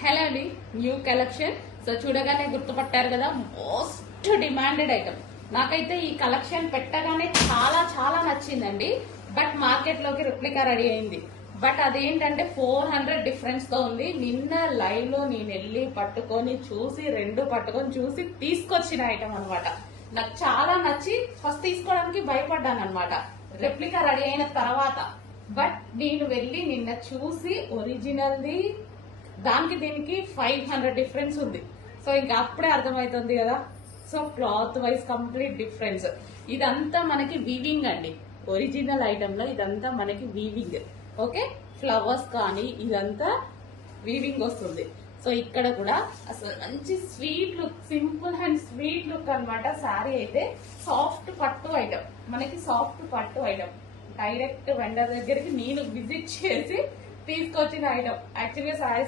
Hello అండి, new collection. So చూడగానే గుర్తుపట్టారు కదా, మోస్ట్ డిమాండెడ్ ఐటమ్. నాకైతే ఈ కలెక్షన్ పెట్టగానే చాలా చాలా నచ్చిందండి. బట్ మార్కెట్ లోకి రిప్లికా రెడీ అయింది. బట్ అదేంటంటే 400 డిఫరెన్స్ తో ఉంది. నిన్న లైవ్ లో నేను వెళ్ళి పట్టుకొని చూసి చూసి తీసుకొచ్చిన ఐటమ్ అన్నమాట. నాకు చాలా నచ్చి ఫస్ట్ తీసుకోవడానికి భయపడ్డాను అనమాట, రెప్లికా రెడీ అయిన తర్వాత. బట్ నేను వెళ్ళి నిన్న చూసి ఒరిజినల్ది దానికి దీనికి 500 డిఫరెన్స్ ఉంది. సో ఇంకా అప్పుడే అర్థమవుతుంది కదా. So cloth wise complete difference. ఇదంతా మనకి వీవింగ్ అండి. ఒరిజినల్ ఐటమ్ లో ఇదంతా మనకి వీవింగ్. ఓకే, ఫ్లవర్స్ కానీ ఇదంతా వీవింగ్ వస్తుంది. సో ఇక్కడ కూడా అసలు మంచి sweet look, simple and sweet look అన్నమాట. శారీ అయితే సాఫ్ట్ పట్టు ఐటమ్, మనకి సాఫ్ట్ పట్టు ఐటమ్. డైరెక్ట్ వెండర్ దగ్గరికి నేను విజిట్ చేసి తీసుకొచ్చిన ఐటమ్. యాక్చువల్గా శారీ